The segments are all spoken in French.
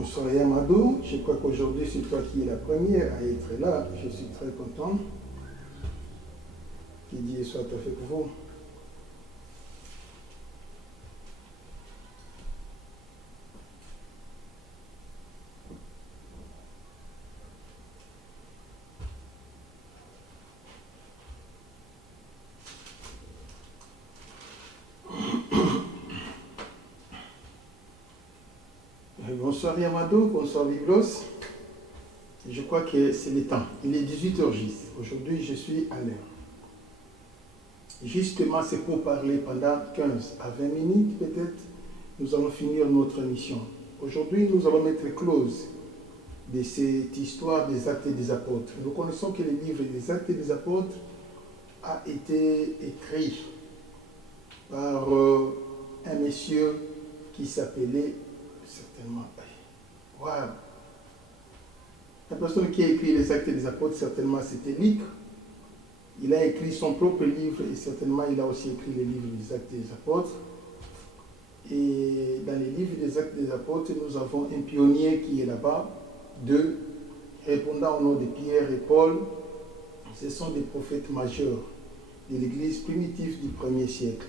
Bonsoir Yamadou, je crois qu'aujourd'hui c'est toi qui es la première à être là. Je suis très content. Que Dieu soit avec vous. Bonsoir Yamadou, bonsoir Biblos. Je crois que c'est le temps. Il est 18h10. Aujourd'hui, je suis à l'heure. Justement, c'est pour parler pendant 15 à 20 minutes peut-être. Nous allons finir notre mission. Aujourd'hui, nous allons mettre close de cette histoire des Actes des Apôtres. Nous connaissons que le livre des Actes des Apôtres a été écrit par un monsieur qui s'appelait certainement... Wow. La personne qui a écrit les Actes des Apôtres, certainement, c'était Luc. Il a écrit son propre livre et certainement, il a aussi écrit le livre des Actes des Apôtres. Et dans les livres des Actes des Apôtres, nous avons un pionnier qui est là-bas, répondant au nom de Pierre et Paul. Ce sont des prophètes majeurs de l'Église primitive du 1er siècle.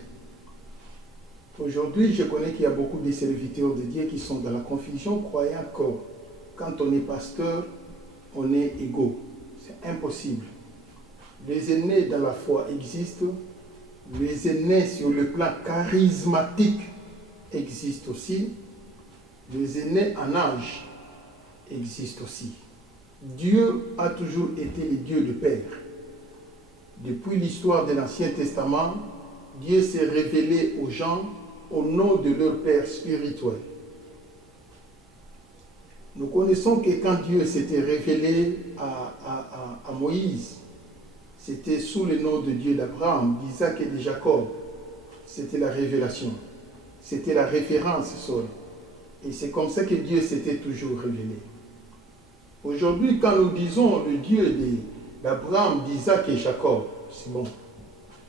Aujourd'hui, je connais qu'il y a beaucoup de serviteurs de Dieu qui sont dans la confusion, croyant que quand on est pasteur, on est égaux. C'est impossible. Les aînés dans la foi existent, les aînés sur le plan charismatique existent aussi, les aînés en âge existent aussi. Dieu a toujours été le Dieu de père. Depuis l'histoire de l'Ancien Testament, Dieu s'est révélé aux gens au nom de leur Père spirituel. Nous connaissons que quand Dieu s'était révélé à Moïse, c'était sous le nom de Dieu d'Abraham, d'Isaac et de Jacob. C'était la révélation. C'était la référence seule. Et c'est comme ça que Dieu s'était toujours révélé. Aujourd'hui, quand nous disons le Dieu d'Abraham, d'Isaac et Jacob, c'est bon.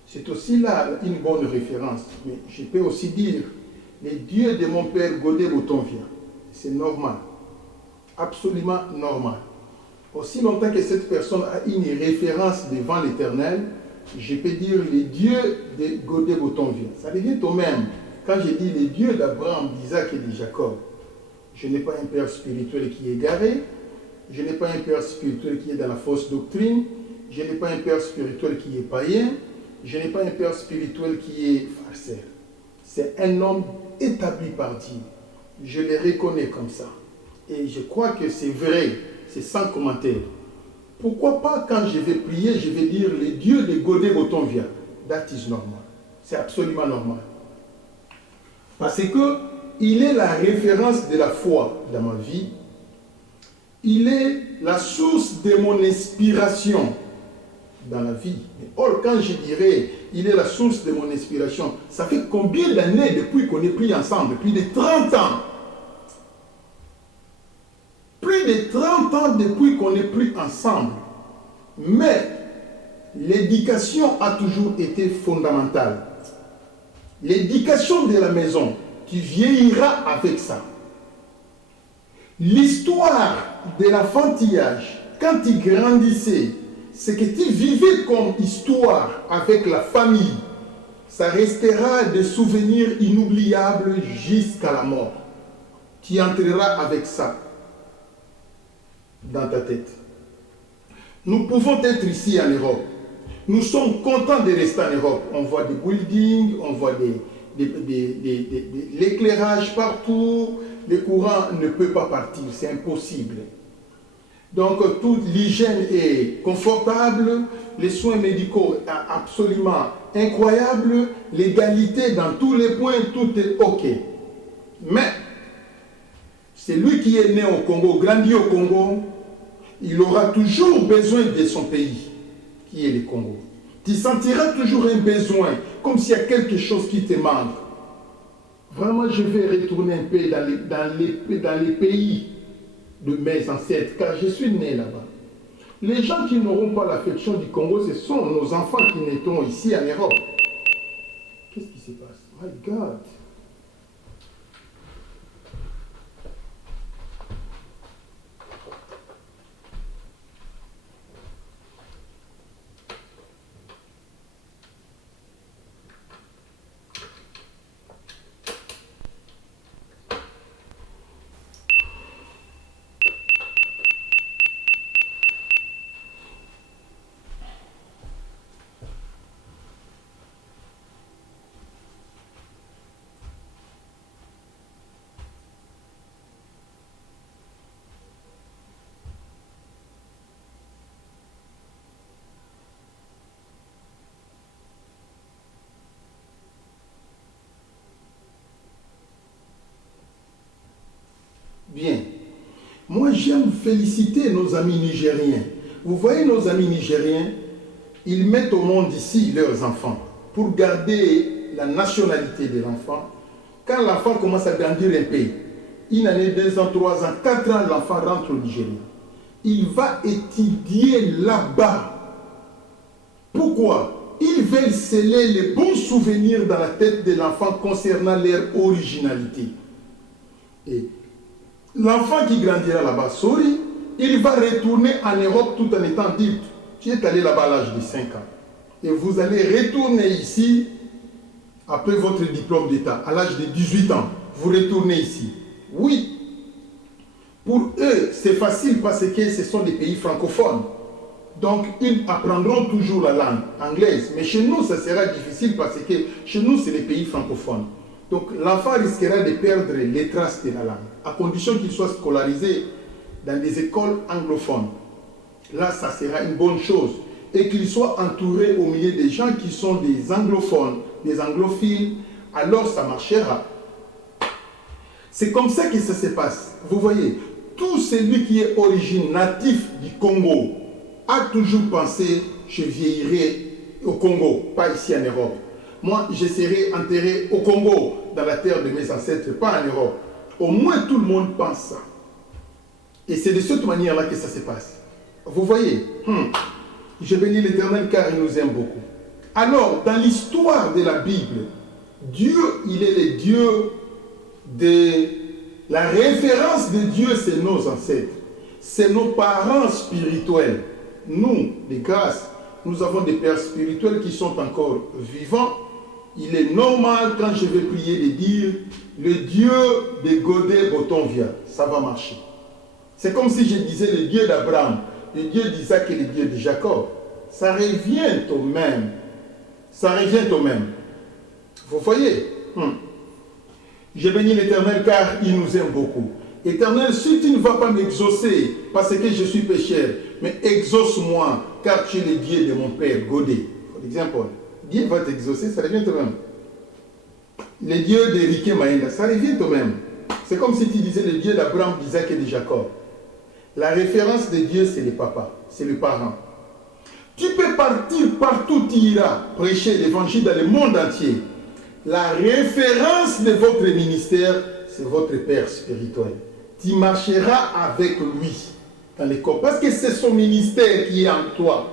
C'est aussi là une bonne référence. Mais je peux aussi dire, le Dieu de mon père Godé Botonvia. C'est normal. Absolument normal. Aussi longtemps que cette personne a une référence devant l'Éternel, je peux dire le Dieu de Godé Botonvia. Ça devient au même. Quand je dis le Dieu d'Abraham, d'Isaac et de Jacob, je n'ai pas un père spirituel qui est égaré, je n'ai pas un père spirituel qui est dans la fausse doctrine, je n'ai pas un père spirituel qui est païen, je n'ai pas un père spirituel qui est farceur. C'est un homme établi par Dieu. Je le reconnais comme ça. Et je crois que c'est vrai, c'est sans commentaire. Pourquoi pas quand je vais prier, je vais dire le Dieu de Godé Botonvia. That is normal. C'est absolument normal. Parce que il est la référence de la foi dans ma vie. Il est la source de mon inspiration dans la vie. Mais or, quand je dirais, il est la source de mon inspiration, ça fait combien d'années depuis qu'on est pris ensemble? Plus de 30 ans. Plus de 30 ans depuis qu'on est pris ensemble. Mais l'éducation a toujours été fondamentale. L'éducation de la maison, tu vieilliras avec ça. L'histoire de l'enfantillage, quand tu grandissais, ce que tu vivais comme histoire avec la famille, ça restera des souvenirs inoubliables jusqu'à la mort. Tu entreras avec ça dans ta tête. Nous pouvons être ici en Europe. Nous sommes contents de rester en Europe. On voit des buildings, on voit l'éclairage partout. Le courant ne peut pas partir, c'est impossible. Donc, toute l'hygiène est confortable, les soins médicaux absolument incroyables, l'égalité dans tous les points, tout est OK. Mais, celui qui est né au Congo, grandi au Congo, il aura toujours besoin de son pays, qui est le Congo. Tu sentiras toujours un besoin, comme s'il y a quelque chose qui te manque. Vraiment, je vais retourner un peu dans les pays de mes ancêtres, car je suis né là-bas. Les gens qui n'auront pas l'affection du Congo, ce sont nos enfants qui naîtront ici en Europe. Qu'est-ce qui se passe? My God! Moi, j'aime féliciter nos amis nigériens. Vous voyez, nos amis nigériens, ils mettent au monde ici leurs enfants pour garder la nationalité de l'enfant. Quand l'enfant commence à grandir un peu, une année, 2 ans, 3 ans, 4 ans, l'enfant rentre au Nigeria. Il va étudier là-bas. Pourquoi? Ils veulent sceller les bons souvenirs dans la tête de l'enfant concernant leur originalité. Et l'enfant qui grandira là-bas, sorry, il va retourner en Europe tout en étant adulte. Tu es allé là-bas à l'âge de 5 ans. Et vous allez retourner ici après votre diplôme d'État, à l'âge de 18 ans. Vous retournez ici. Oui. Pour eux, c'est facile parce que ce sont des pays francophones. Donc, ils apprendront toujours la langue anglaise. Mais chez nous, ça sera difficile parce que chez nous, c'est les pays francophones. Donc, l'enfant risquera de perdre les traces de la langue, à condition qu'il soit scolarisé dans des écoles anglophones. Là, ça sera une bonne chose. Et qu'il soit entouré au milieu des gens qui sont des anglophones, des anglophiles, alors ça marchera. C'est comme ça que ça se passe. Vous voyez, tout celui qui est origine natif du Congo a toujours pensé, je vieillirai au Congo, pas ici en Europe. Moi, je serai enterré au Congo, dans la terre de mes ancêtres, pas en Europe. Au moins, tout le monde pense ça. Et c'est de cette manière-là que ça se passe. Vous voyez, je bénis l'Éternel car il nous aime beaucoup. Alors, dans l'histoire de la Bible, Dieu, il est le Dieu de... La référence de Dieu, c'est nos ancêtres. C'est nos parents spirituels. Nous, de grâce, nous avons des pères spirituels qui sont encore vivants. Il est normal, quand je vais prier, de dire le Dieu de Godet Botonvia. Ça va marcher. C'est comme si je disais le Dieu d'Abraham, le Dieu d'Isaac et le Dieu de Jacob. Ça revient au même. Ça revient au même. Vous voyez? Je bénis l'Éternel car il nous aime beaucoup. Éternel, si tu ne vas pas m'exaucer parce que je suis pécheur, mais exauce-moi car tu es le Dieu de mon père, Godet. Par exemple, Dieu va t'exaucer, ça revient au même. Le Dieu d'Ériké Maïnda, ça revient au même. C'est comme si tu disais le Dieu d'Abraham, d'Isaac et de Jacob. La référence de Dieu, c'est le papa, c'est le parent. Tu peux partir partout où tu iras, prêcher l'évangile dans le monde entier. La référence de votre ministère, c'est votre père spirituel. Tu marcheras avec lui dans les corps, parce que c'est son ministère qui est en toi.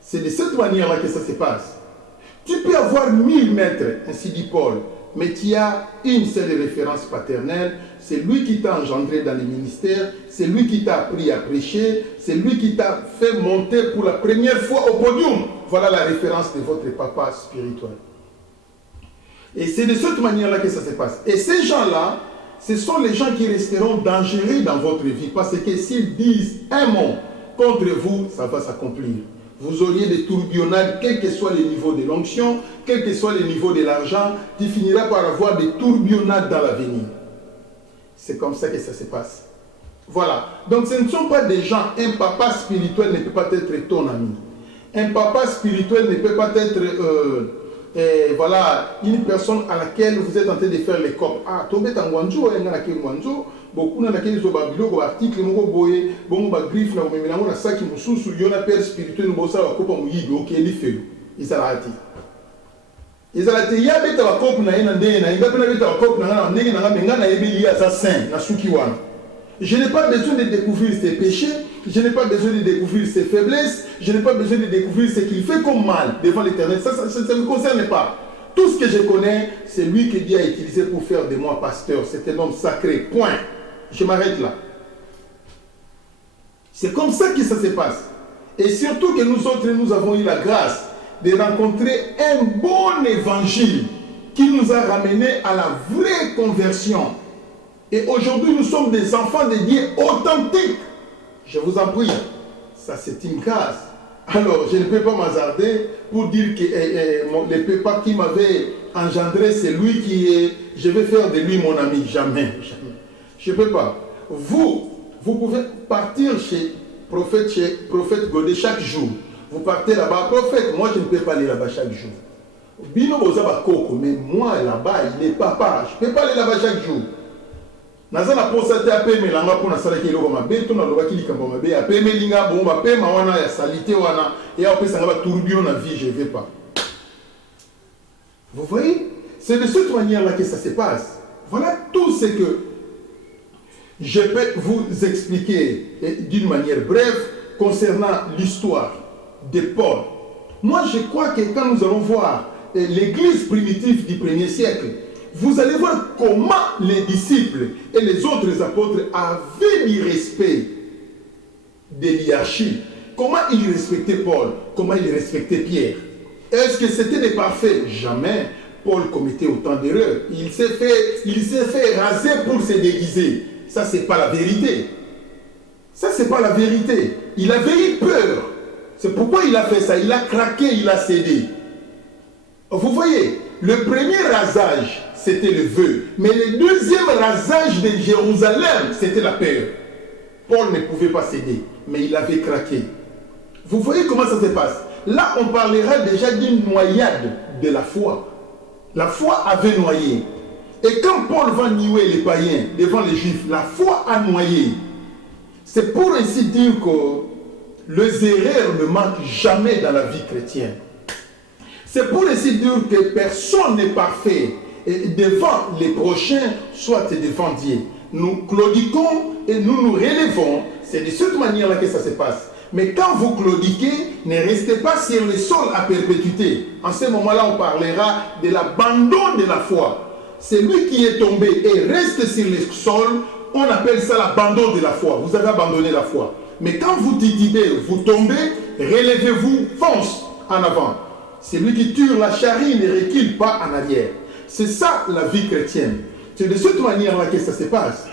C'est de cette manière-là que ça se passe. Tu peux avoir 1000 maîtres, ainsi dit Paul, mais tu as une seule référence paternelle, c'est lui qui t'a engendré dans le ministère, c'est lui qui t'a appris à prêcher, c'est lui qui t'a fait monter pour la première fois au podium. Voilà la référence de votre papa spirituel. Et c'est de cette manière-là que ça se passe. Et ces gens-là, ce sont les gens qui resteront dangereux dans votre vie, parce que s'ils disent un mot contre vous, ça va s'accomplir. Vous auriez des tourbillonnades, quel que soit le niveau de l'onction, quel que soit le niveau de l'argent, tu finiras par avoir des tourbillonnades dans l'avenir. C'est comme ça que ça se passe. Voilà. Donc ce ne sont pas des gens, un papa spirituel ne peut pas être ton ami. Un papa spirituel ne peut pas être, voilà, une personne à laquelle vous êtes en train de faire les copes. Ah, tombé en Guanjo, beaucoup na nakeli zo ba biloko article moko boye bongo ba griffe na komemela ngo na saki mususu yona père spirituel bosa ba kopa muyibi okeli feu izalati ya beta ba kopa na yena ndenge na inga pena beta ba kopa na ndenge na ngamenga na yebeli ya za saint na suki wana. Je n'ai pas besoin de découvrir ses péchés, je n'ai pas besoin de découvrir ses faiblesses, je n'ai pas besoin de découvrir ce qu'il fait comme mal devant l'Éternel. Ça ne me concerne pas. Tout ce que je connais, c'est lui que Dieu a utilisé pour faire de moi pasteur. C'est un homme sacré. Point. Je m'arrête là. C'est comme ça que ça se passe. Et surtout que nous autres, nous avons eu la grâce de rencontrer un bon évangile qui nous a ramenés à la vraie conversion. Et aujourd'hui, nous sommes des enfants de Dieu authentiques. Je vous en prie. Ça, c'est une grâce. Alors, je ne peux pas m'hasarder pour dire que le papa qui m'avait engendré, c'est lui qui est... Je vais faire de lui mon ami. Jamais. Jamais. Je ne peux pas. Vous pouvez partir chez prophète Godet chaque jour. Vous partez là-bas. Prophète, moi, je ne peux pas aller là-bas chaque jour. Bino Bozaba Koko, mais moi, là-bas, il est papa. Je ne peux pas aller là-bas chaque jour. Naza na posa te apeme langa pour na sala ki eloko mabe to na loba ki likambo mabe apeme linga bon ba pema wana ya salité wana et opesa nga ba tourbillon na vie je vais pas. Vous voyez, c'est de cette manière là que ça se passe. Voilà tout ce que je peux vous expliquer d'une manière brève concernant l'histoire de Paul. Moi je crois que quand nous allons voir l'église primitive du 1er siècle, vous allez voir comment les disciples et les autres apôtres avaient du respect de l'hierarchie. Comment ils respectaient Paul, comment ils respectaient Pierre. Est-ce que c'était des parfaits? Jamais. Paul commettait autant d'erreurs. Il s'est fait raser pour se déguiser. Ça, c'est pas la vérité. Ça, c'est pas la vérité. Il avait eu peur. C'est pourquoi il a fait ça. Il a craqué, il a cédé. Vous voyez, le premier rasage, c'était le vœu. Mais le deuxième rasage de Jérusalem, c'était la peur. Paul ne pouvait pas céder, mais il avait craqué. Vous voyez comment ça se passe? Là, on parlera déjà d'une noyade de la foi. La foi avait noyé. Et quand Paul va nier les païens devant les juifs, la foi a noyé. C'est pour ainsi dire que les erreurs ne manquent jamais dans la vie chrétienne. C'est pour ainsi dire que personne n'est parfait devant les prochains, soit devant Dieu. Nous claudiquons et nous relevons. C'est de cette manière-là que ça se passe. Mais quand vous claudiquez, ne restez pas sur le sol à perpétuité. En ce moment-là, on parlera de l'abandon de la foi. Celui qui est tombé et reste sur le sol, on appelle ça l'abandon de la foi. Vous avez abandonné la foi. Mais quand vous titubez, vous tombez, relevez-vous, fonce en avant. Celui qui tue la charrue ne recule pas en arrière. C'est ça la vie chrétienne. C'est de cette manière-là que ça se passe.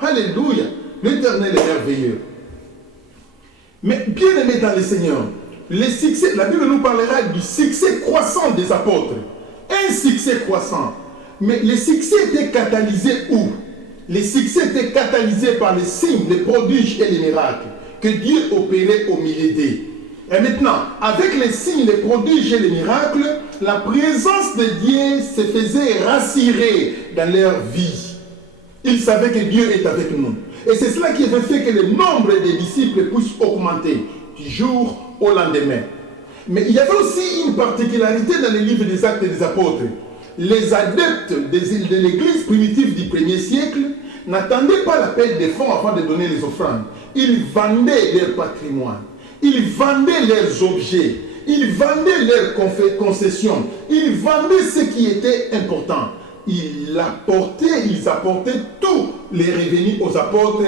Alléluia. L'Éternel est merveilleux. Mais bien aimé dans le Seigneur, les succès, la Bible nous parlera du succès croissant des apôtres. Un succès croissant. Mais les succès étaient catalysés où? Les succès étaient catalysés par les signes, les prodiges et les miracles que Dieu opérait au milieu d'eux. Et maintenant, avec les signes, les prodiges et les miracles, la présence de Dieu se faisait rassurer dans leur vie. Ils savaient que Dieu est avec nous. Et c'est cela qui avait fait que le nombre des disciples puisse augmenter du jour au lendemain. Mais il y avait aussi une particularité dans les livres des Actes des Apôtres. Les adeptes de l'église primitive du 1er siècle n'attendaient pas l'appel des fonds avant de donner les offrandes. Ils vendaient leur patrimoine. Ils vendaient leurs objets. Ils vendaient leurs concessions. Ils vendaient ce qui était important. Ils apportaient tous les revenus aux apôtres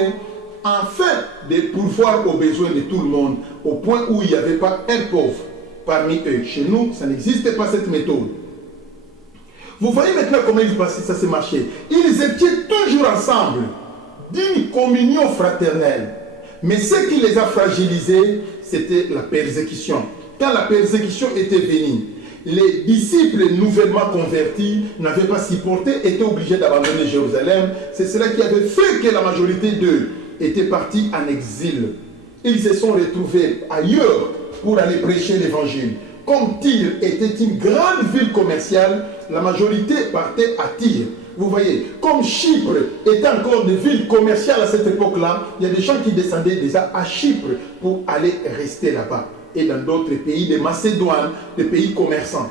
afin de pourvoir aux besoins de tout le monde, au point où il n'y avait pas un pauvre parmi eux. Chez nous, ça n'existait pas cette méthode. Vous voyez maintenant comment ça s'est marché. Ils étaient toujours ensemble, d'une communion fraternelle. Mais ce qui les a fragilisés, c'était la persécution. Quand la persécution était venue, les disciples nouvellement convertis n'avaient pas supporté, étaient obligés d'abandonner Jérusalem. C'est cela qui avait fait que la majorité d'eux étaient partis en exil. Ils se sont retrouvés ailleurs pour aller prêcher l'évangile. Comme Tyr était une grande ville commerciale, la majorité partait à Tyr. Vous voyez, comme Chypre était encore une ville commerciale à cette époque-là, il y a des gens qui descendaient déjà à Chypre pour aller rester là-bas. Et dans d'autres pays de Macédoine, des pays commerçants,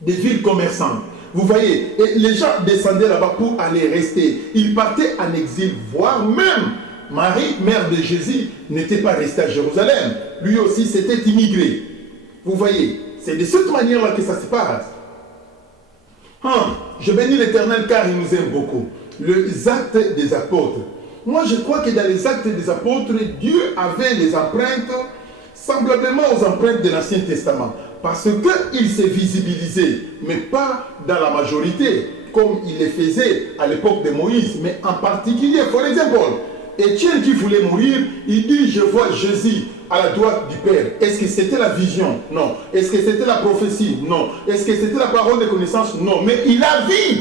des villes commerçantes. Vous voyez, et les gens descendaient là-bas pour aller rester. Ils partaient en exil, voire même Marie, mère de Jésus, n'était pas restée à Jérusalem. Lui aussi, c'était immigré. Vous voyez, c'est de cette manière-là que ça se passe. Je bénis l'Éternel car il nous aime beaucoup. Les actes des apôtres. Moi, je crois que dans les actes des apôtres, Dieu avait les empreintes semblablement aux empreintes de l'Ancien Testament. Parce qu'il s'est visibilisé, mais pas dans la majorité, comme il le faisait à l'époque de Moïse, mais en particulier, par exemple, Étienne qui voulait mourir, il dit, je vois Jésus à la droite du Père. Est-ce que c'était la vision? Non. Est-ce que c'était la prophétie? Non. Est-ce que c'était la parole de connaissance? Non. Mais il a vu.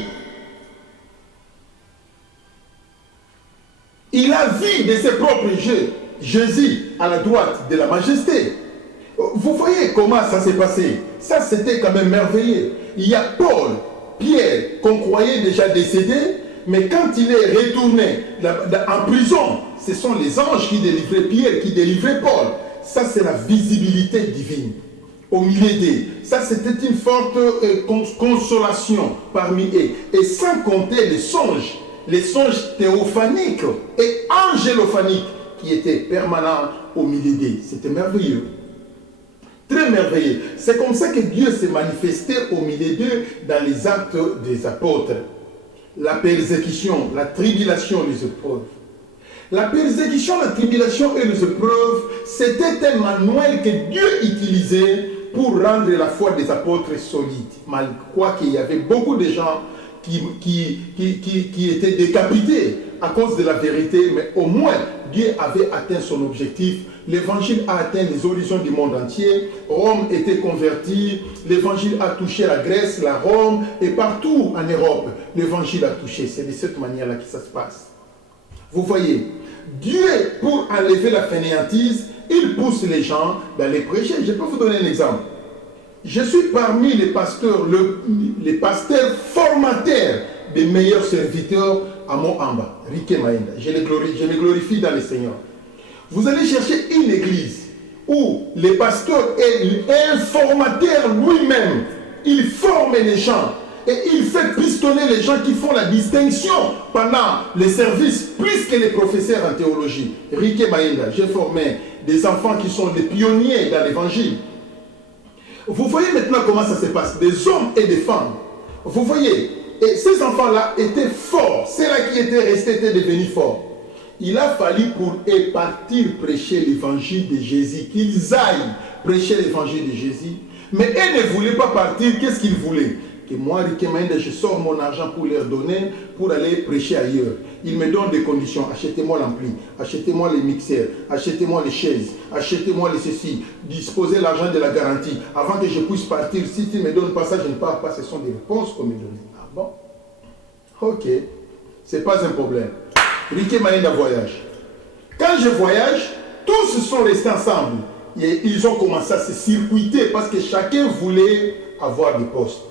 Il a vu de ses propres yeux Jésus à la droite de la majesté. Vous voyez comment ça s'est passé? Ça, c'était quand même merveilleux. Il y a Paul, Pierre, qu'on croyait déjà décédé, Mais quand il est retourné en prison, ce sont les anges qui délivraient Pierre, qui délivraient Paul. Ça, c'est la visibilité divine. Au milieu d'eux. Ça, c'était une forte consolation parmi eux. Et sans compter les songes théophaniques et angélophaniques qui étaient permanents au milieu d'eux. C'était merveilleux. Très merveilleux. C'est comme ça que Dieu s'est manifesté au milieu d'eux dans les actes des apôtres. La persécution, la tribulation, les épreuves. La persécution, la tribulation et les épreuves, c'était un manuel que Dieu utilisait pour rendre la foi des apôtres solide. Malgré quoi qu'il y avait beaucoup de gens qui étaient décapités à cause de la vérité, mais au moins Dieu avait atteint son objectif. L'évangile a atteint les horizons du monde entier. Rome était convertie. L'évangile a touché la Grèce, la Rome et partout en Europe. L'évangile a touché. C'est de cette manière-là que ça se passe. Vous voyez, Dieu, pour enlever la fainéantise, il pousse les gens d'aller prêcher. Je peux vous donner un exemple. Je suis parmi les pasteurs, les pasteurs formateurs des meilleurs serviteurs à Moamba, Riké Maenda. Je les glorifie dans le Seigneur. Vous allez chercher une église où le pasteur est un formateur lui-même. Il forme les gens et il fait pistonner les gens qui font la distinction pendant les services plus que les professeurs en théologie. Riké Maenda, j'ai formé des enfants qui sont des pionniers dans l'évangile. Vous voyez maintenant comment ça se passe, des hommes et des femmes. Vous voyez, et ces enfants-là étaient forts. Ceux-là qui étaient restés étaient devenus forts. Il a fallu pour eux partir prêcher l'évangile de Jésus, qu'ils aillent prêcher l'évangile de Jésus. Mais eux ne voulaient pas partir. Qu'est-ce qu'ils voulaient? Que moi, Riké Maenda, je sors mon argent pour leur donner, pour aller prêcher ailleurs. Ils me donnent des conditions. Achetez-moi l'ampli, achetez-moi les mixeurs, achetez-moi les chaises, achetez-moi les ceci, disposez l'argent de la garantie. Avant que je puisse partir, si tu ne me donnes pas ça, je ne pars pas. Ce sont des réponses qu'on me donne. Ah bon? Ok, ce n'est pas un problème. Riké Maenda voyage. Quand je voyage, tous se sont restés ensemble. Et ils ont commencé à se circuiter parce que chacun voulait avoir des postes.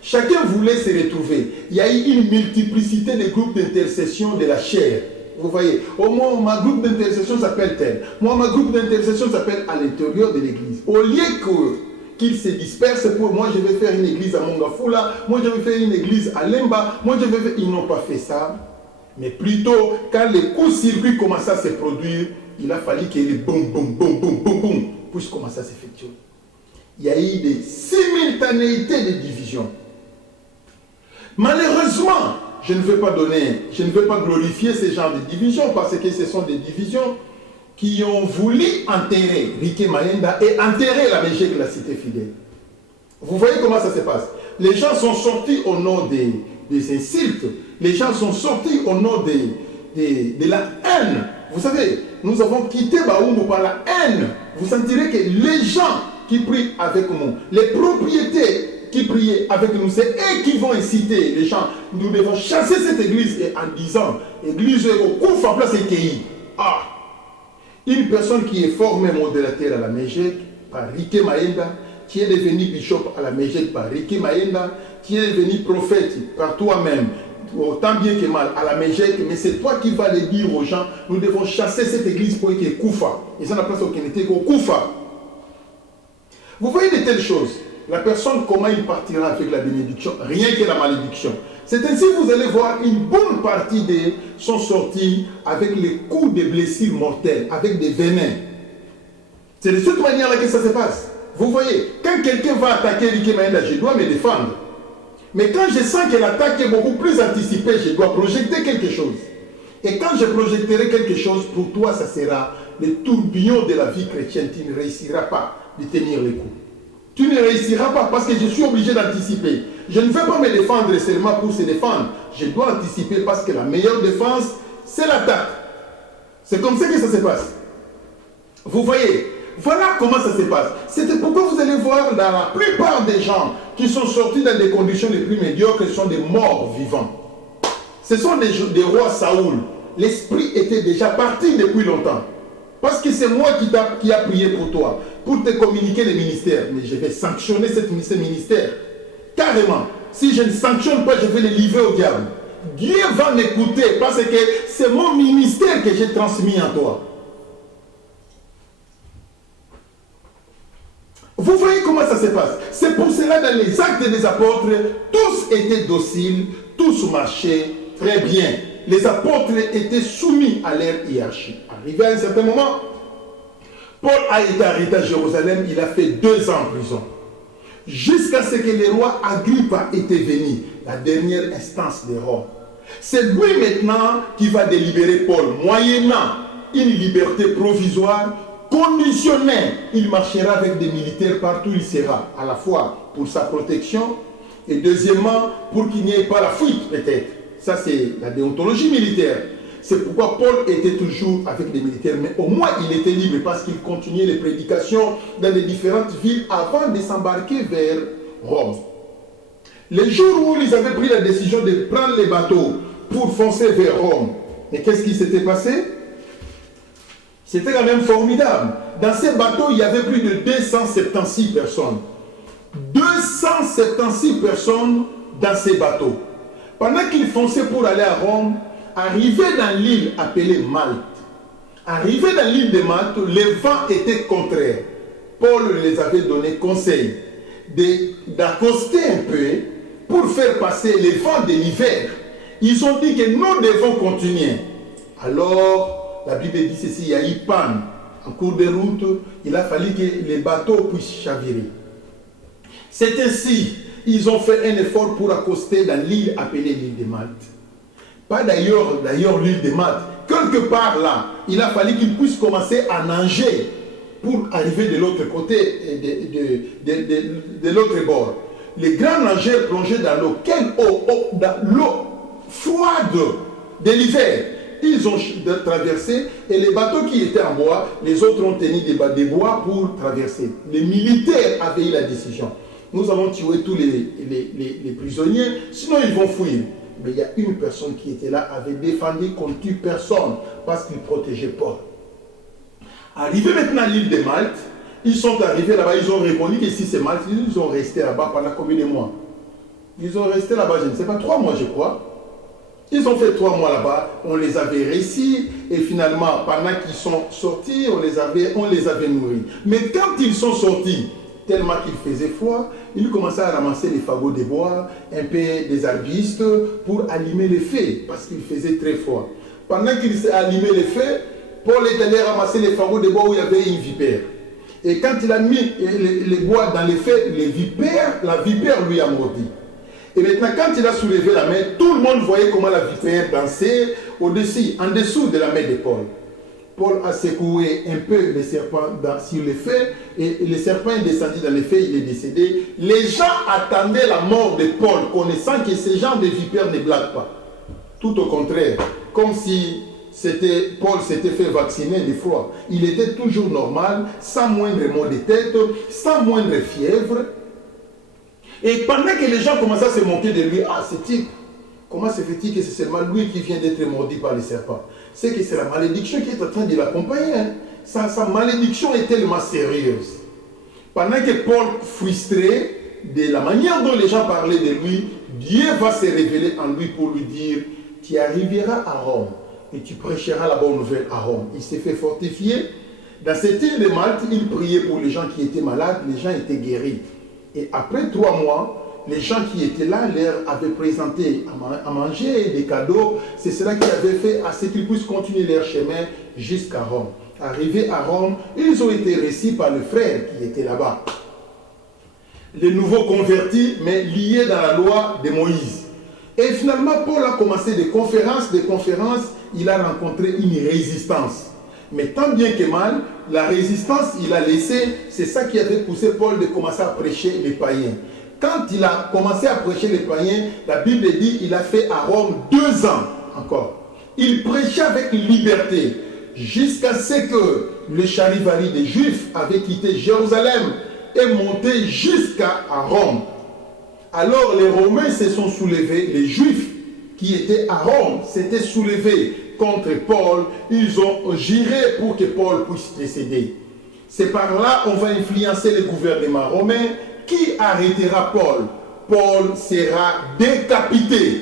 Chacun voulait se retrouver. Il y a eu une multiplicité de groupes d'intercession de la chair. Vous voyez, au moins ma groupe d'intercession s'appelle tel. Moi, ma groupe d'intercession s'appelle à l'intérieur de l'église. Au lieu qu'ils se dispersent pour moi, je vais faire une église à Mongafula, moi je vais faire une église à Lemba, moi je vais faire... Ils n'ont pas fait ça. Mais plutôt, quand les coups-circuits commençaient à se produire, il a fallu qu'il y ait des boum, boum, boum, boum, boum, boum, puisse commencer à s'effectuer. Il y a eu des simultanéités de divisions. Malheureusement, je ne veux pas glorifier ces genres de divisions parce que ce sont des divisions qui ont voulu enterrer Riké Maenda et enterrer la Belgique, la cité fidèle. Vous voyez comment ça se passe? Les gens sont sortis au nom des insultes, les gens sont sortis au nom de la haine. Vous savez, nous avons quitté Baoumou par la haine. Vous sentirez que les gens qui prient avec nous, les propriétés qui priaient avec nous, c'est eux qui vont inciter les gens. Nous devons chasser cette église et en disant, église au coup en place et qui une personne qui est formée modérateur à la Mégèque par Riké Maenda, qui est devenu bishop à la Mégèque par Riké Maenda, qui est devenu prophète par toi-même, autant bien que mal à la Mégèque, mais c'est toi qui vas le dire aux gens, nous devons chasser cette église pour qu'il y ait Koufa. Ils ont la place au Kénété au Koufa. Vous voyez de telles choses. La personne, comment il partira avec la bénédiction? Rien que la malédiction. C'est ainsi que vous allez voir une bonne partie d'eux sont sortis avec les coups de blessures mortelles, avec des venins. C'est de cette manière-là que ça se passe. Vous voyez, quand quelqu'un va attaquer Riké Maenda, je dois me défendre. Mais quand je sens que l'attaque est beaucoup plus anticipée, je dois projeter quelque chose. Et quand je projetterai quelque chose, pour toi, ça sera le tourbillon de la vie chrétienne. Tu ne réussiras pas de tenir les coups. Tu ne réussiras pas parce que je suis obligé d'anticiper. Je ne veux pas me défendre seulement pour se défendre. Je dois anticiper parce que la meilleure défense, c'est l'attaque. C'est comme ça que ça se passe. Vous voyez, voilà comment ça se passe. C'était pourquoi vous allez voir dans la plupart des gens qui sont sortis dans des conditions les plus médiocres, ce sont des morts vivants. Ce sont des rois Saoul. L'esprit était déjà parti depuis longtemps. Parce que c'est moi qui a prié pour toi, pour te communiquer les ministères. Mais je vais sanctionner ce ministère. Carrément. Si je ne sanctionne pas, je vais les livrer au diable. Dieu va m'écouter parce que c'est mon ministère que j'ai transmis en toi. Vous voyez comment ça se passe? C'est pour cela dans les actes des apôtres, tous étaient dociles, tous marchaient très bien. Les apôtres étaient soumis à leur hiérarchie. Arrivé à un certain moment, Paul a été arrêté à Jérusalem, il a fait 2 ans en prison. Jusqu'à ce que le roi Agrippa était venu, la dernière instance de Rome. C'est lui maintenant qui va délibérer Paul, moyennant une liberté provisoire, conditionnée. Il marchera avec des militaires partout où il sera, à la fois pour sa protection et deuxièmement pour qu'il n'y ait pas la fuite peut-être. Ça c'est la déontologie militaire. C'est pourquoi Paul était toujours avec des militaires, mais au moins il était libre parce qu'il continuait les prédications dans les différentes villes avant de s'embarquer vers Rome. Les jours où ils avaient pris la décision de prendre les bateaux pour foncer vers Rome, mais qu'est-ce qui s'était passé? C'était quand même formidable. Dans ces bateaux, il y avait plus de 276 personnes. 276 personnes dans ces bateaux. Pendant qu'ils fonçaient pour aller à Rome, arrivés dans l'île appelée Malte, arrivés dans l'île de Malte, les vents étaient contraires. Paul les avait donné conseil d'accoster un peu pour faire passer les vents de l'hiver. Ils ont dit que nous devons continuer. Alors, la Bible dit ceci, il y a eu panne. En cours de route, il a fallu que les bateaux puissent chavirer. C'est ainsi, ils ont fait un effort pour accoster dans l'île appelée l'île de Malte. Pas d'ailleurs l'île de Malte. Quelque part là, il a fallu qu'ils puissent commencer à nager pour arriver de l'autre côté, de l'autre bord. Les grands nageurs plongeaient dans l'eau. Quelle eau? Dans l'eau froide de l'hiver. Ils ont traversé et les bateaux qui étaient en bois, les autres ont tenu des bois pour traverser. Les militaires avaient eu la décision. Nous allons tuer tous les prisonniers, sinon ils vont fuir. Mais il y a une personne qui était là, avait défendu qu'on ne tue personne parce qu'il protégeait Paul. Arrivés maintenant à l'île de Malte, ils sont arrivés là-bas, ils ont répondu que si c'est Malte, ils ont resté là-bas pendant combien de mois? Ils ont resté là-bas, je ne sais pas, 3 mois je crois. Ils ont fait 3 mois là-bas, on les avait réussis et finalement, pendant qu'ils sont sortis, on les avait nourris. Mais quand ils sont sortis, tellement qu'il faisait froid, ils commençaient à ramasser les fagots de bois, un peu des arbustes pour allumer les feux, parce qu'il faisait très froid. Pendant qu'ils allumaient les feux, Paul est allé ramasser les fagots de bois où il y avait une vipère. Et quand il a mis les bois dans les feux, la vipère lui a mordu. Et maintenant, quand il a soulevé la main, tout le monde voyait comment la vipère dansait en dessous de la main de Paul. Paul a secoué un peu le serpent sur les feux et le serpent est descendu dans les feux, il est décédé. Les gens attendaient la mort de Paul, connaissant que ces gens de vipères ne blaguent pas. Tout au contraire, comme si Paul s'était fait vacciner de froid. Il était toujours normal, sans moindre maux de tête, sans moindre fièvre. Et pendant que les gens commençaient à se moquer de lui, ah, ce type, comment se fait-il que c'est seulement lui qui vient d'être mordu par les serpents? C'est que c'est la malédiction qui est en train de l'accompagner. Hein. Sa malédiction est tellement sérieuse. Pendant que Paul frustrait de la manière dont les gens parlaient de lui, Dieu va se révéler en lui pour lui dire, tu arriveras à Rome et tu prêcheras la bonne nouvelle à Rome. Il s'est fait fortifier. Dans cette île de Malte, il priait pour les gens qui étaient malades, les gens étaient guéris. Et après 3 mois, les gens qui étaient là leur avaient présenté à manger des cadeaux. C'est cela qui avait fait à ce qu'ils puissent continuer leur chemin jusqu'à Rome. Arrivés à Rome, ils ont été reçus par le frère qui était là-bas. Les nouveaux convertis, mais liés dans la loi de Moïse. Et finalement, Paul a commencé des conférences, il a rencontré une résistance. Mais tant bien que mal, la résistance, il a laissé, c'est ça qui avait poussé Paul de commencer à prêcher les païens. Quand il a commencé à prêcher les païens, la Bible dit qu'il a fait à Rome 2 ans encore. Il prêchait avec liberté jusqu'à ce que le charivari des Juifs avait quitté Jérusalem et monté jusqu'à Rome. Alors les Romains se sont soulevés, les Juifs qui étaient à Rome s'étaient soulevés contre Paul. Ils ont juré pour que Paul puisse décéder. C'est par là qu'on va influencer le gouvernement romain. Qui arrêtera Paul? Paul sera décapité.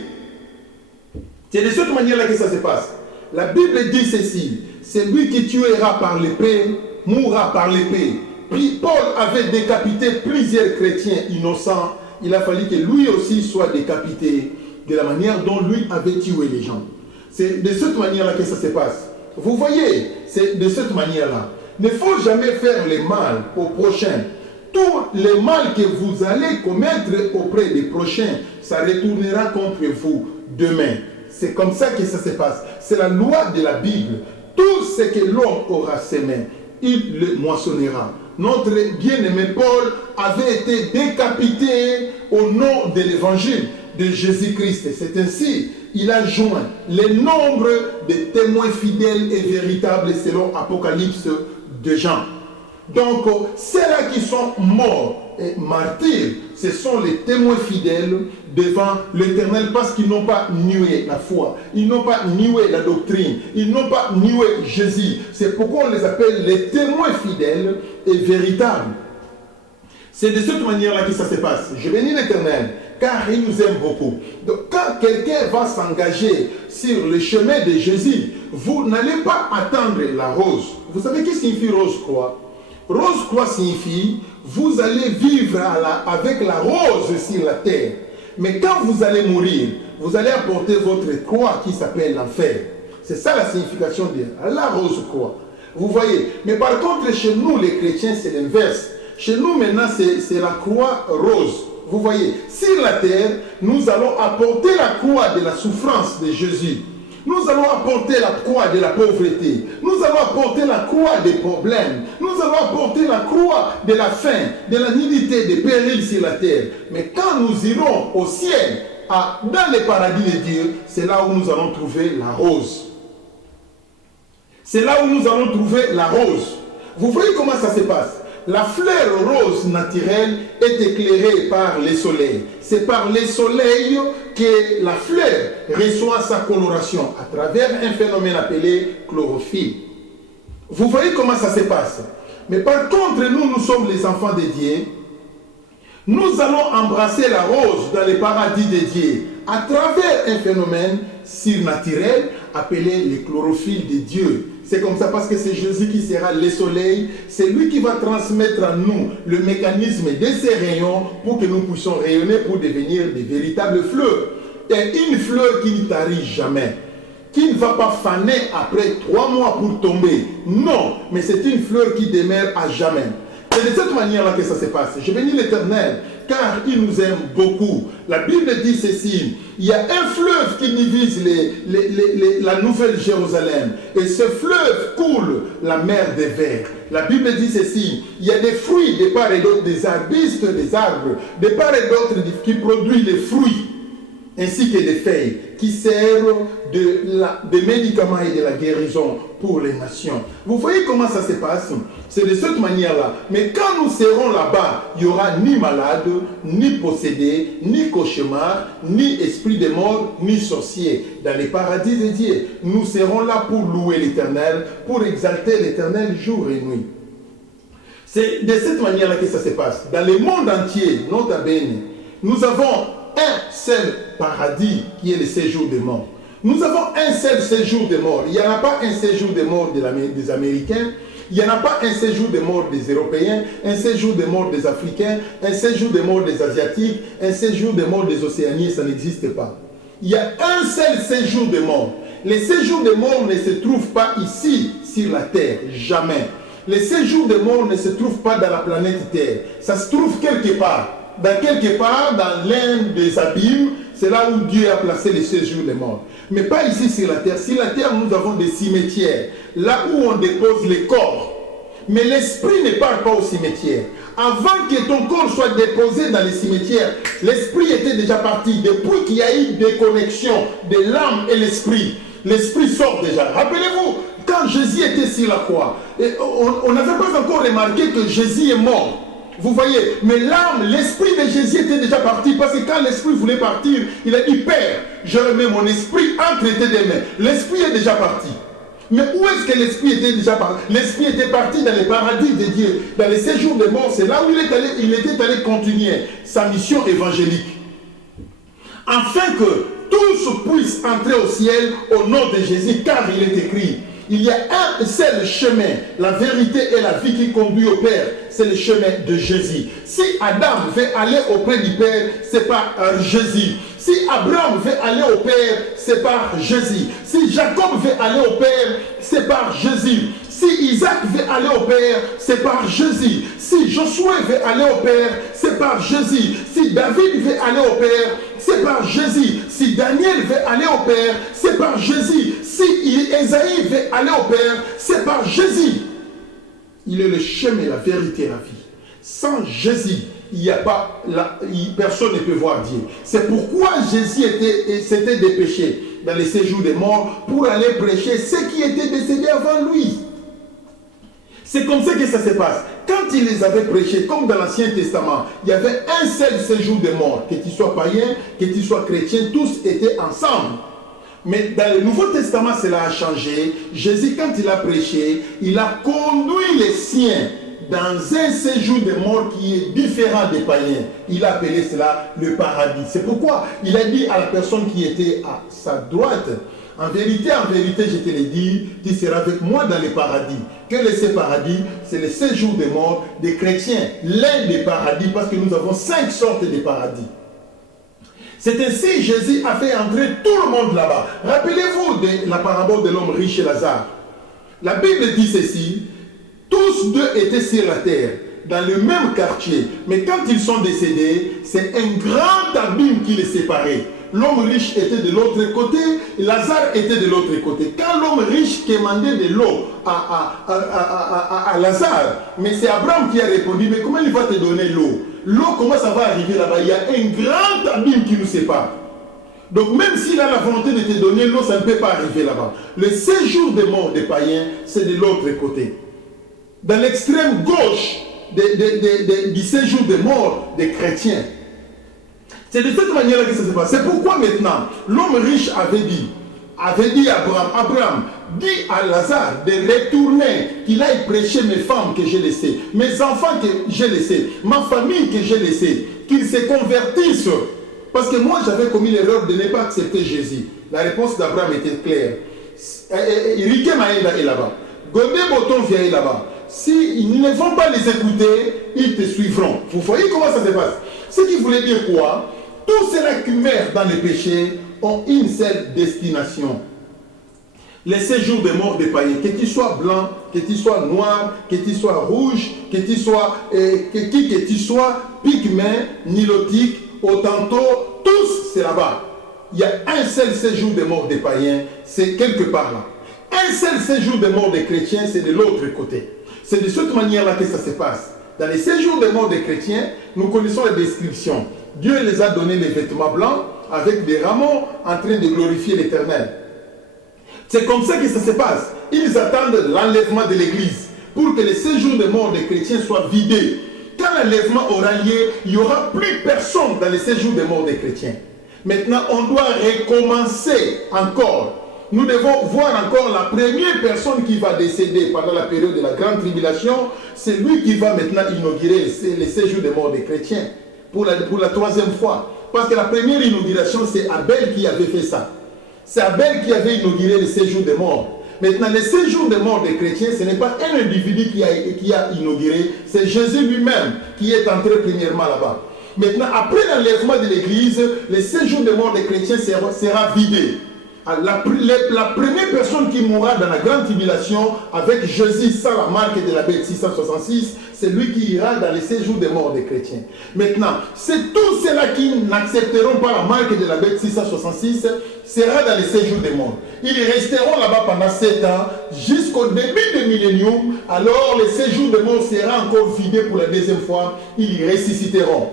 C'est de cette manière-là que ça se passe. La Bible dit ceci, c'est lui qui tuera par l'épée, mourra par l'épée. Puis Paul avait décapité plusieurs chrétiens innocents. Il a fallu que lui aussi soit décapité de la manière dont lui avait tué les gens. C'est de cette manière-là que ça se passe. Vous voyez, c'est de cette manière-là. Il ne faut jamais faire le mal au prochain. Tout le mal que vous allez commettre auprès des prochains, ça retournera contre vous demain. C'est comme ça que ça se passe. C'est la loi de la Bible. Tout ce que l'homme aura semé, il le moissonnera. Notre bien-aimé Paul avait été décapité au nom de l'évangile de Jésus-Christ. C'est ainsi il a joint le nombre de témoins fidèles et véritables selon Apocalypse de Jean. Donc, ceux-là qui sont morts et martyrs, ce sont les témoins fidèles devant l'Éternel parce qu'ils n'ont pas nié la foi, ils n'ont pas nié la doctrine, ils n'ont pas nié Jésus. C'est pourquoi on les appelle les témoins fidèles et véritables. C'est de cette manière-là que ça se passe. Je bénis l'Éternel, car il nous aime beaucoup. Donc, quand quelqu'un va s'engager sur le chemin de Jésus, vous n'allez pas attendre la rose. Vous savez ce que signifie rose-croix? Rose-croix signifie, vous allez vivre avec la rose sur la terre. Mais quand vous allez mourir, vous allez apporter votre croix qui s'appelle l'enfer. C'est ça la signification de la rose-croix. Vous voyez? Mais par contre, chez nous, les chrétiens, c'est l'inverse. Chez nous, maintenant, c'est la croix rose. Vous voyez, sur la terre, nous allons apporter la croix de la souffrance de Jésus. Nous allons apporter la croix de la pauvreté. Nous allons apporter la croix des problèmes. Nous allons apporter la croix de la faim, de la nudité, des périls sur la terre. Mais quand nous irons au ciel, dans le paradis de Dieu, c'est là où nous allons trouver la rose. C'est là où nous allons trouver la rose. Vous voyez comment ça se passe? La fleur rose naturelle est éclairée par le soleil. C'est par le soleil que la fleur reçoit sa coloration à travers un phénomène appelé chlorophylle. Vous voyez comment ça se passe? Mais par contre, nous sommes les enfants de Dieu. Nous allons embrasser la rose dans le paradis de Dieu à travers un phénomène surnaturel appelé le chlorophylle de Dieu. C'est comme ça parce que c'est Jésus qui sera le soleil. C'est lui qui va transmettre à nous le mécanisme de ces rayons pour que nous puissions rayonner pour devenir des véritables fleurs. Et une fleur qui ne tarit jamais, qui ne va pas faner après 3 mois pour tomber. Non, mais c'est une fleur qui demeure à jamais. C'est de cette manière-là que ça se passe. Je bénis l'Éternel, car il nous aime beaucoup. La Bible dit ceci, il y a un fleuve qui divise la Nouvelle Jérusalem. Et ce fleuve coule la mer des vers. La Bible dit ceci, il y a des fruits de part et d'autre, des arbustes, des arbres, de part et d'autre qui produisent les fruits, ainsi que des feuilles, qui servent de médicaments et de la guérison pour les nations. Vous voyez comment ça se passe? C'est de cette manière-là. Mais quand nous serons là-bas, il n'y aura ni malade, ni possédé, ni cauchemar, ni esprit de mort, ni sorcier. Dans les paradis de Dieu, nous serons là pour louer l'Éternel, pour exalter l'Éternel jour et nuit. C'est de cette manière-là que ça se passe. Dans le monde entier, nota bene, nous avons un seul paradis qui est le séjour des morts. Nous avons un seul séjour des morts. Il n'y en a pas un séjour des morts des Américains, il n'y en a pas un séjour des morts des Européens, un séjour des morts des Africains, un séjour des morts des Asiatiques, un séjour des morts des Océaniens, ça n'existe pas. Il y a un seul séjour des morts. Les séjours des morts ne se trouvent pas ici, sur la terre, jamais. Les séjours des morts ne se trouvent pas dans la planète Terre. Ça se trouve quelque part. Dans dans l'un des abîmes, c'est là où Dieu a placé les séjours des morts. Mais pas ici sur la terre. Sur la terre, nous avons des cimetières, là où on dépose les corps. Mais l'esprit ne part pas au cimetière. Avant que ton corps soit déposé dans les cimetières, l'esprit était déjà parti. Depuis qu'il y a eu des connexions de l'âme et l'esprit sort déjà. Rappelez-vous, quand Jésus était sur la croix, on n'avait pas encore remarqué que Jésus est mort. Vous voyez, mais l'âme, l'esprit de Jésus était déjà parti, parce que quand l'esprit voulait partir, il a dit, Père, je remets mon esprit entre tes mains. L'esprit est déjà parti. Mais où est-ce que l'esprit était déjà parti? L'esprit était parti dans les paradis de Dieu, dans les séjours des morts. C'est là où il était allé continuer sa mission évangélique. Afin que tous tous puissent entrer au ciel au nom de Jésus, car il est écrit, il y a un seul chemin, la vérité et la vie qui conduit au Père, c'est le chemin de Jésus. Si Adam veut aller auprès du Père, c'est par Jésus. Si Abraham veut aller au Père, c'est par Jésus. Si Jacob veut aller au Père, c'est par Jésus. Si Isaac veut aller au Père, c'est par Jésus. Si Josué veut aller au Père, c'est par Jésus. Si David veut aller au Père, c'est par Jésus. Si Daniel veut aller au Père, c'est par Jésus. Si Esaïe veut aller au Père, c'est par Jésus. Il est le chemin, la vérité et la vie. Sans Jésus, il n'y a pas, personne ne peut voir Dieu. C'est pourquoi Jésus s'était dépêché dans les séjours des morts pour aller prêcher ceux qui étaient décédés avant lui. C'est comme ça que ça se passe. Quand il les avait prêchés, comme dans l'Ancien Testament, il y avait un seul séjour des morts. Que tu sois païen, que tu sois chrétien, tous étaient ensemble. Mais dans le Nouveau Testament, cela a changé. Jésus, quand il a prêché, il a conduit les siens dans un séjour de mort qui est différent des païens. Il a appelé cela le paradis. C'est pourquoi il a dit à la personne qui était à sa droite, en vérité, je te l'ai dit, tu seras avec moi dans le paradis. Quel est ce paradis? C'est le séjour des morts des chrétiens. L'un des paradis, parce que nous avons 5 sortes de paradis. C'est ainsi que Jésus a fait entrer tout le monde là-bas. Rappelez-vous de la parabole de l'homme riche et Lazare. La Bible dit ceci, tous deux étaient sur la terre, dans le même quartier. Mais quand ils sont décédés, c'est un grand abîme qui les séparait. L'homme riche était de l'autre côté, Lazare était de l'autre côté. Quand l'homme riche demandait de l'eau à Lazare, mais c'est Abraham qui a répondu, mais comment il va te donner l'eau? L'eau, comment ça va arriver là-bas? Il y a un grand abîme qui nous sépare. Donc même s'il a la volonté de te donner l'eau, ça ne peut pas arriver là-bas. Le séjour des morts des païens, c'est de l'autre côté. Dans l'extrême gauche du séjour des morts des chrétiens. C'est de cette manière-là que ça se passe. C'est pourquoi maintenant, l'homme riche avait dit à Abraham, dis à Lazare de retourner, qu'il aille prêcher mes femmes que j'ai laissées, mes enfants que j'ai laissés, ma famille que j'ai laissée, qu'ils se convertissent. Parce que moi, j'avais commis l'erreur de ne pas accepter Jésus. La réponse d'Abraham était claire. Riké Maïda est là-bas. Godé Boton vient là-bas. S'ils ne vont pas les écouter, ils te suivront. Vous voyez comment ça se passe? Ce qui voulait dire quoi? Tous ceux-là qui meurent dans les péchés ont une seule destination. Les séjours des morts des païens, que tu sois blanc, que tu sois noir, que tu sois rouge, que tu sois, que tu sois pygmée, nilotique, autanto, tous c'est là-bas. Il y a un seul séjour des morts des païens, c'est quelque part là. Un seul séjour des morts des chrétiens, c'est de l'autre côté. C'est de cette manière-là que ça se passe. Dans les séjours des morts des chrétiens, nous connaissons la description. Dieu les a donné des vêtements blancs avec des rameaux en train de glorifier l'Éternel. C'est comme ça que ça se passe. Ils attendent l'enlèvement de l'Église pour que les séjours des morts des chrétiens soient vidés. Quand l'enlèvement aura lieu, il n'y aura plus personne dans les séjours des morts des chrétiens. Maintenant, on doit recommencer encore. Nous devons voir encore la première personne qui va décéder pendant la période de la grande tribulation. C'est lui qui va maintenant inaugurer les séjours des morts des chrétiens pour la 3e fois. Parce que la première inauguration, c'est Abel qui avait fait ça. C'est Abel qui avait inauguré le séjour des morts. Maintenant, le séjour des morts des chrétiens, ce n'est pas un individu qui a inauguré, c'est Jésus lui-même qui est entré premièrement là-bas. Maintenant, après l'enlèvement de l'Église, le séjour des morts des chrétiens sera vidé. La première personne qui mourra dans la grande tribulation avec Jésus sans la marque de la bête 666, c'est lui qui ira dans les séjours des morts des chrétiens. Maintenant, c'est tous ceux-là qui n'accepteront pas la marque de la bête 666 sera dans les séjours des morts. Ils resteront là-bas pendant 7 ans jusqu'au début du millénium. Alors le séjour des morts sera encore vidé pour la 2e fois. Ils ressusciteront.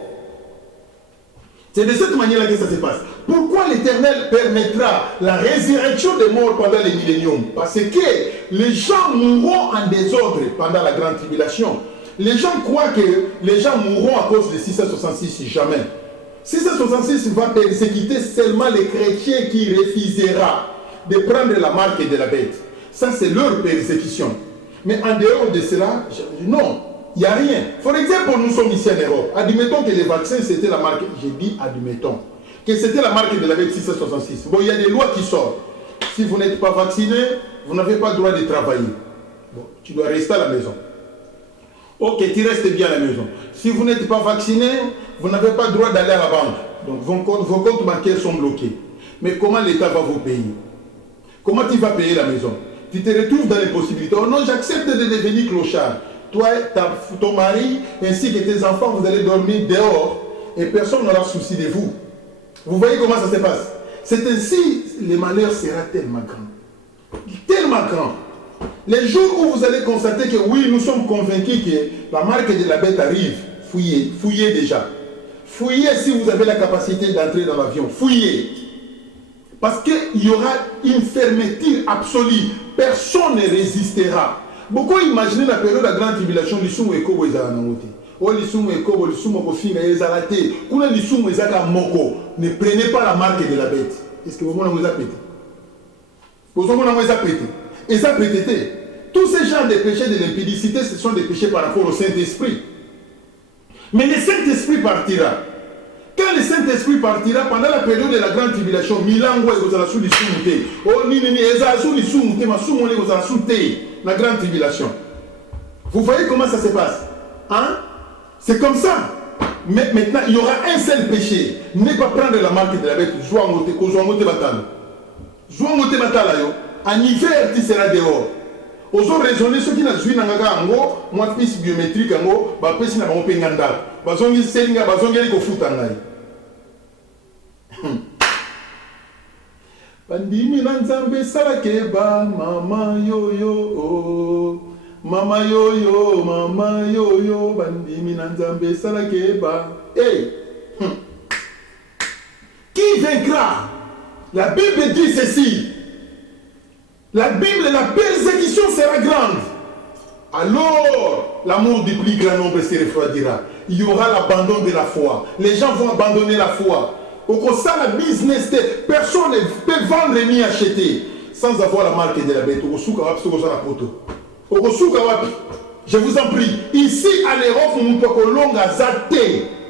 C'est de cette manière-là que ça se passe. Pourquoi l'Éternel permettra la résurrection des morts pendant les milléniums? Parce que les gens mourront en désordre pendant la grande tribulation. Les gens croient que les gens mourront à cause de 666, jamais. 666 va persécuter seulement les chrétiens qui refusera de prendre la marque de la bête. Ça, c'est leur persécution. Mais en dehors de cela, non. Il n'y a rien. Par exemple, nous sommes ici en Europe. Admettons que les vaccins, c'était la marque. J'ai dit admettons. que c'était la marque de la bête 666. Bon, il y a des lois qui sortent. Si vous n'êtes pas vacciné, vous n'avez pas le droit de travailler. Bon, tu dois rester à la maison. Ok, tu restes bien à la maison. Si vous n'êtes pas vacciné, vous n'avez pas le droit d'aller à la banque. Donc vos comptes bancaires sont bloqués. Mais comment l'État va vous payer? Comment tu vas payer la maison? Tu te retrouves dans les possibilités. Oh non, j'accepte de devenir clochard. Toi, ton mari, ainsi que tes enfants, vous allez dormir dehors et personne n'aura souci de vous. Vous voyez comment ça se passe? C'est ainsi, le malheur sera tellement grand. Tellement grand. Les jours où vous allez constater que oui, nous sommes convaincus que la marque de la bête arrive, fouillez, fouillez déjà. Fouillez si vous avez la capacité d'entrer dans l'avion. Fouillez. Parce qu'il y aura une fermeture absolue. Personne ne résistera. Beaucoup imaginent la période de la grande tribulation, l'issue et kobo ezala nangote. Oh l'issue et kobo, l'issue moko finga ezala te. Kuna l'issue ezaka moko. Ne prenez pas la marque de la bête. Est-ce que vous m'avez pété? Vous m'avez pété. Et ça peut être. Tous ces genres de péchés de l'impudicité, ce sont des péchés par rapport au Saint-Esprit. Mais le Saint-Esprit partira. Quand le Saint-Esprit partira, pendant la période de la grande tribulation, Milango et Gozala sous l'issumute. Oh, nini, Eza sous l'issumute, ma sous mon Gozala sous la grande tribulation. Vous voyez comment ça se passe? Hein? C'est comme ça. Mais maintenant, il y aura un seul péché. Ne pas prendre la marque de la bête. Jouangote, Kozouangote Batalo. Jouangote Batala, yo. En hiver, tu seras dehors. Aux autres raisonner, ceux qui n'ont pas ango, moi, piste biométrique, ango, bah, piste n'a pas penganda. Bazongi selinga, bazongi liko futangai. Bandimi nanzambe salakeba, mama yo yo, mama yo yo, mama yo yo, bandimi nanzambe salakeba. Hey! Qui vaincra? La Bible dit ceci. La Bible, la persécution sera grande. Alors, l'amour du plus grand nombre se refroidira. Il y aura l'abandon de la foi. Les gens vont abandonner la foi. Au ça, la business, personne ne peut vendre ni acheter sans avoir la marque de la bête. Je vous en prie. Ici, à l'Europe, on ne peut pas longa zate.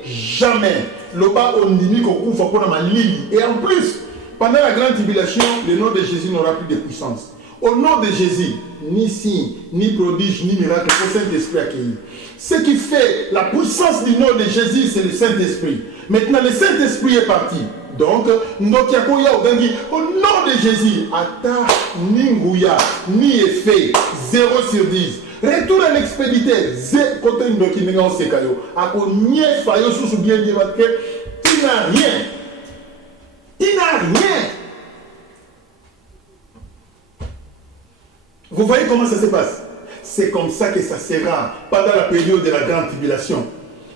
Jamais. Le bas, on dit qu'on faut pas ma ligne. Et en plus, pendant la grande tribulation, le nom de Jésus n'aura plus de puissance. Au nom de Jésus, ni signe, ni prodige, ni miracle, le Saint-Esprit accueilli. Ce qui fait la puissance du nom de Jésus, c'est le Saint-Esprit. Maintenant, le Saint-Esprit est parti. Donc, Nokiakoya Ogangi, au nom de Jésus, Ata, ni Ngouya, ni effet, 0 sur 10. Retour à l'expéditeur, côté Ndoki Nenga Osekayo, Ako Nye Fayo sous bien dit que tu n'as rien. Tu n'as rien. Vous voyez comment ça se passe? C'est comme ça que ça sera pendant la période de la grande tribulation.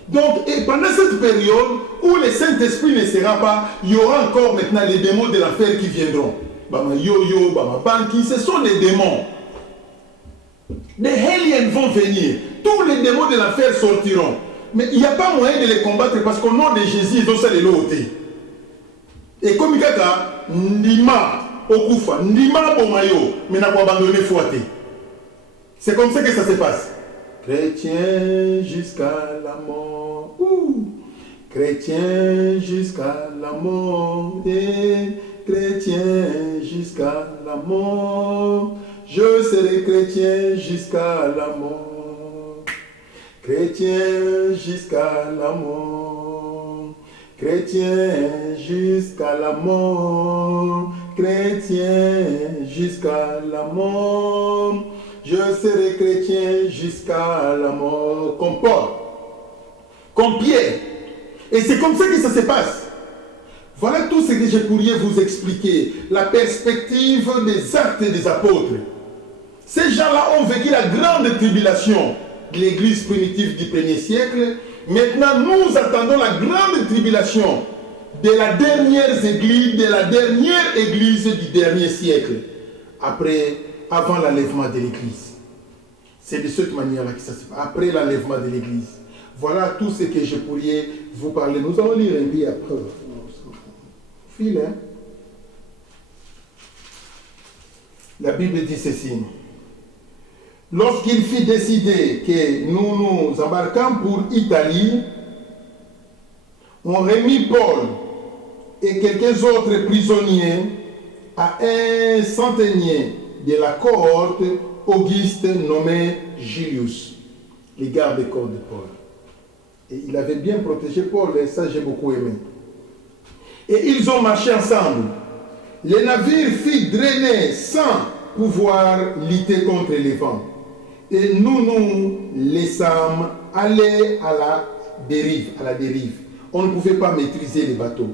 Donc, et pendant cette période où le Saint-Esprit ne sera pas, il y aura encore maintenant les démons de l'enfer qui viendront. Bama yo-yo, Bama Banki, ce sont des démons. Les aliens vont venir. Tous les démons de l'enfer sortiront. Mais il n'y a pas moyen de les combattre parce qu'au nom de Jésus, ils ont ça les lotés. Et comme il y a Nima, Okufa, Nima Bomayo, mais n'a pas abandonné Fouaté. C'est comme ça que ça se passe. Chrétien jusqu'à la mort. Chrétien jusqu'à la mort. Chrétien jusqu'à la mort. Je serai chrétien jusqu'à la mort. Chrétien jusqu'à la mort. Chrétien jusqu'à la mort. Chrétien jusqu'à la mort. Je serai chrétien jusqu'à la mort. Comme Paul, comme Pierre. Et c'est comme ça que ça se passe. Voilà tout ce que je pourrais vous expliquer. La perspective des actes des apôtres. Ces gens-là ont vécu la grande tribulation de l'église primitive du 1er siècle. Maintenant, nous attendons la grande tribulation de la dernière église du dernier siècle. Avant l'enlèvement de l'église. C'est de cette manière-là que ça se passe. Après l'enlèvement de l'église. Voilà tout ce que je pourrais vous parler. Nous allons lire un peu après. File, hein? La Bible dit ceci. Lorsqu'il fut décidé que nous nous embarquons pour Italie, on remit Paul et quelques autres prisonniers à un centenier de la cohorte Auguste nommé Julius, les gardes-corps de Paul. Et il avait bien protégé Paul, et ça j'ai beaucoup aimé. Et ils ont marché ensemble. Les navires furent drainés sans pouvoir lutter contre les vents. Et nous laissâmes aller à la dérive. On ne pouvait pas maîtriser les bateaux.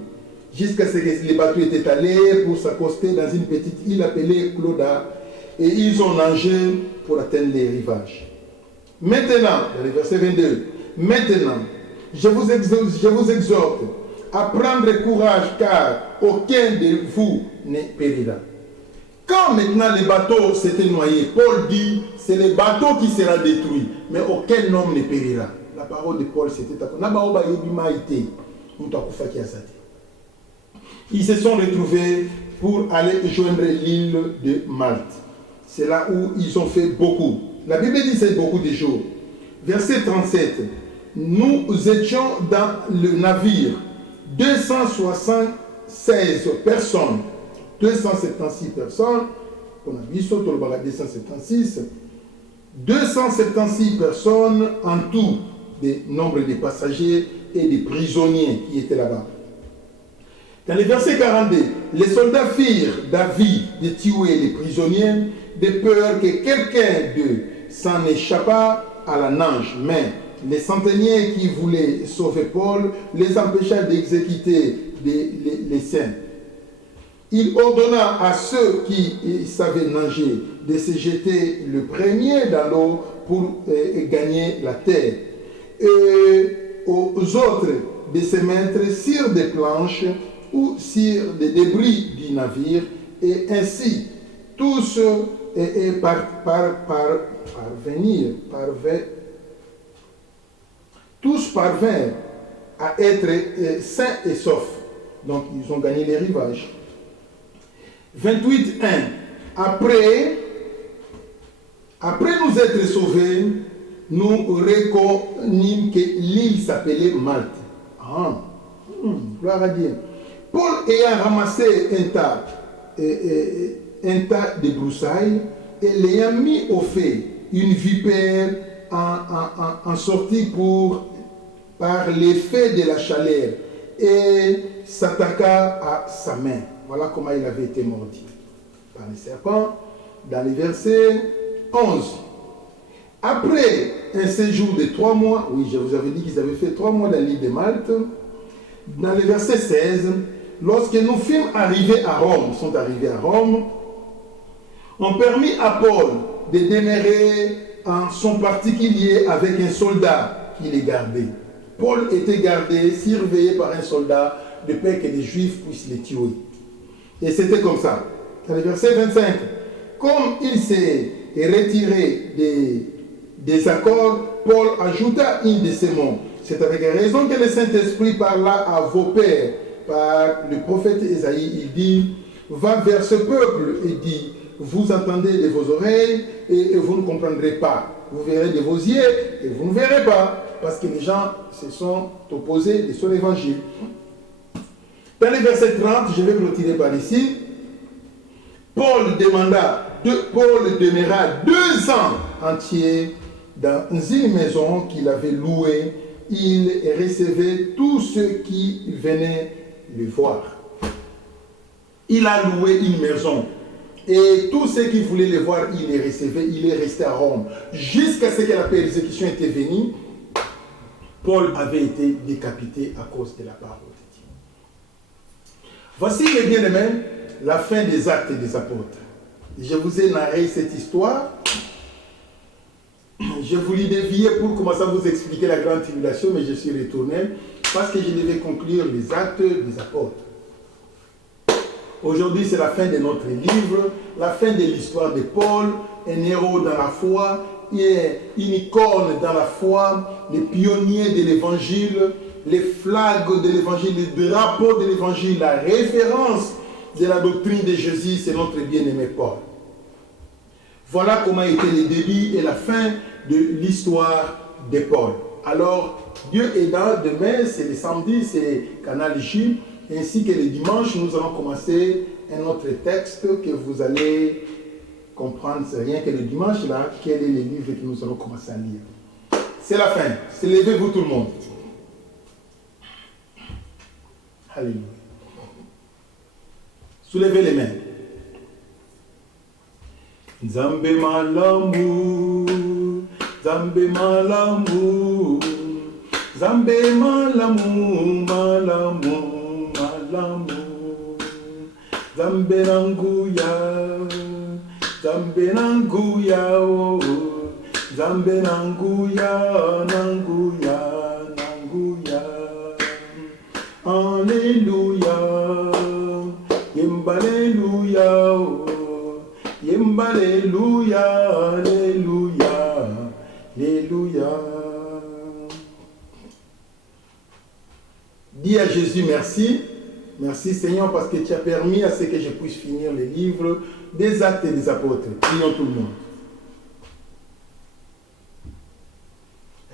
Jusqu'à ce que les bateaux étaient allés pour s'accoster dans une petite île appelée Clauda. Et ils ont nagé pour atteindre les rivages. Maintenant, dans le verset 22, maintenant, je vous exhorte à prendre courage, car aucun de vous ne périra. Quand maintenant les bateaux s'étaient noyés, Paul dit, c'est le bateau qui sera détruit, mais aucun homme ne périra. La parole de Paul, c'était ils se sont retrouvés pour aller joindre l'île de Malte. C'est là où ils ont fait beaucoup. La Bible dit c'est beaucoup de jours. Verset 37. Nous étions dans le navire 276 personnes. 276 personnes. On a vu sur le 276. 276 personnes en tout, des nombres de passagers et des prisonniers qui étaient là-bas. Dans le verset 42, les soldats firent d'avis de tuer les prisonniers de peur que quelqu'un d'eux s'en échappât à la nage. Mais les centeniers qui voulaient sauver Paul les empêcha d'exécuter les saints. Il ordonna à ceux qui savaient nager de se jeter le premier dans l'eau pour gagner la terre. Et aux autres de se mettre sur des planches ou sur des débris du navire, et ainsi tous parvinrent à être sains et saufs. Donc ils ont gagné les rivages. 28.1. Après nous être sauvés, nous reconnûmes que l'île s'appelait Malte. Gloire à Dieu. Paul ayant ramassé un tas de broussailles et l'ayant mis au feu, une vipère en sortit par l'effet de la chaleur et s'attaqua à sa main. Voilà comment il avait été mordu par le serpent. Dans le verset 11. Après un séjour de 3 mois, oui, je vous avais dit qu'ils avaient fait 3 mois dans l'île de Malte. Dans le verset 16, lorsque nous fûmes arrivés à Rome, on permit à Paul de demeurer en son particulier avec un soldat qui les gardait. Paul était gardé, surveillé par un soldat, de peur que les Juifs puissent les tuer. Et c'était comme ça. Dans le verset 25, comme il s'est retiré des accords, Paul ajouta une de ces mots. C'est avec raison que le Saint-Esprit parla à vos pères par le prophète Ésaïe. Il dit, va vers ce peuple et dit, vous entendez de vos oreilles et vous ne comprendrez pas. Vous verrez de vos yeux et vous ne verrez pas. Parce que les gens se sont opposés de son évangile. Dans le verset 30, je vais clôturer par ici. Paul demeura 2 ans entiers dans une maison qu'il avait louée. Il recevait tous ceux qui venaient le voir. Il a loué une maison. Et tous ceux qui voulaient le voir, il les recevait. Il est resté à Rome. Jusqu'à ce que la persécution était venue, Paul avait été décapité à cause de la parole de Dieu. Voici, les bien-aimés, la fin des actes des apôtres. Je vous ai narré cette histoire. Je voulais dévier pour commencer à vous expliquer la grande tribulation, mais je suis retourné parce que je devais conclure les actes des apôtres. Aujourd'hui, c'est la fin de notre livre, la fin de l'histoire de Paul, un héros dans la foi, une icône dans la foi, les pionniers de l'évangile, les flags de l'évangile, les drapeaux de l'évangile, la référence de la doctrine de Jésus, c'est notre bien-aimé Paul. Voilà comment était le début et la fin de l'histoire de Paul. Alors, Dieu aidant, demain, c'est le samedi, c'est Canal J, ainsi que le dimanche, nous allons commencer un autre texte que vous allez comprendre, c'est rien que le dimanche là, quel est le livre que nous allons commencer à lire. C'est la fin. Levez-vous tout le monde. Alléluia. Soulevez les mains. Nzambe malamu, Nzambe malamu, Nzambe malamu, malamu, malamu, Nzambe nanguya, Nzambe nanguya, oh, Nzambe nanguya, nanguya, nanguya, Alléluia, Yemballéluia, oh. Alléluia, Alléluia, Alléluia. Dis à Jésus merci. Merci Seigneur parce que tu as permis à ce que je puisse finir le livre des Actes des Apôtres. Prions tout le monde.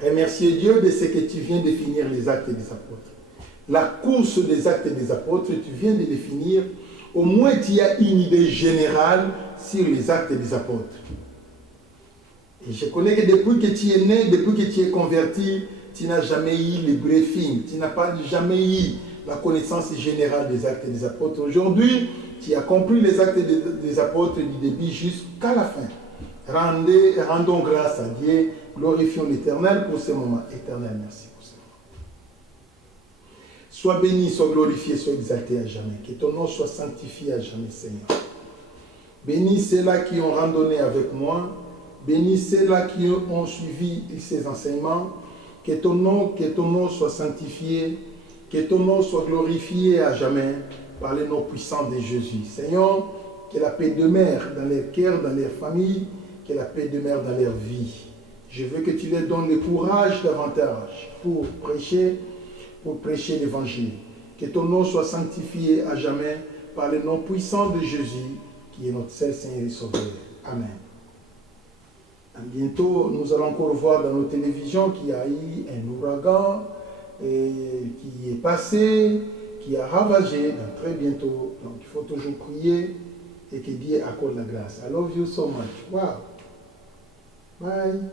Remerciez Dieu de ce que tu viens de finir les Actes des Apôtres. La course des Actes des Apôtres, tu viens de les finir. Au moins tu as une idée générale sur les Actes des Apôtres. Et je connais que depuis que tu es né, depuis que tu es converti, tu n'as jamais eu le briefing, tu n'as jamais eu la connaissance générale des Actes des Apôtres. Aujourd'hui, tu as compris les Actes des Apôtres du début jusqu'à la fin. Rendons grâce à Dieu, glorifions l'Éternel pour ce moment. Éternel, merci pour ce moment. Sois béni, sois glorifié, sois exalté à jamais. Que ton nom soit sanctifié à jamais, Seigneur. Bénis ceux-là qui ont randonné avec moi. Bénis ceux-là qui ont suivi ces enseignements. Que ton nom soit sanctifié. Que ton nom soit glorifié à jamais par le nom puissant de Jésus. Seigneur, que la paix demeure dans leur cœur, dans leur famille. Que la paix demeure dans leur vie. Je veux que tu leur donnes le courage davantage pour prêcher l'évangile. Que ton nom soit sanctifié à jamais par le nom puissant de Jésus, qui est notre seul Seigneur et Sauveur. Amen. Bientôt, nous allons encore voir dans nos télévisions qu'il y a eu un ouragan qui est passé, qui a ravagé dans très bientôt. Donc, il faut toujours prier et que Dieu accorde la grâce. I love you so much. Wow. Bye.